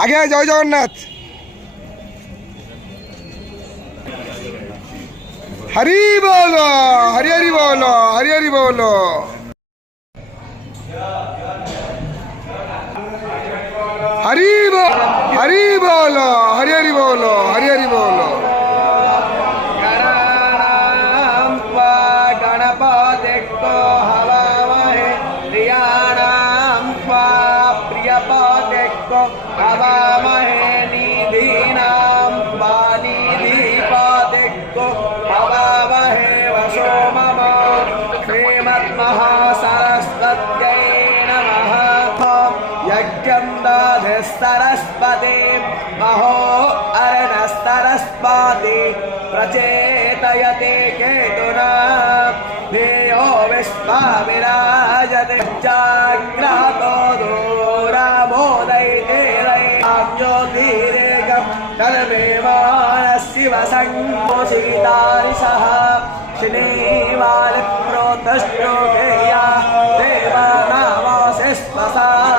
আগে জয় জগন্নাথ। হরি বল, হরি হরি বল, হরি হরি বল। হরি বল, হরি বল, হরি হরি বল, হরি হরি বল। गणपतिको हवामहे प्रियाणां त्वा प्रियपतिको हवामहे निधीनां त्वा निधिपतिको हवामहे वशो मम श्रीमन्महासरस्वत्यै नमः। यज्ञं दधे सरस्वती महो अर्णस्तरस्वती प्रचेतयते केतुना धियो विश्वविराजते जाग्रतो दूरमोदयते ज्योतिरेकं तन्मेवानशिवसङ्गोषितानिशः श्रीवालिप्रोतश्लोकेया देवानामासि श्मशान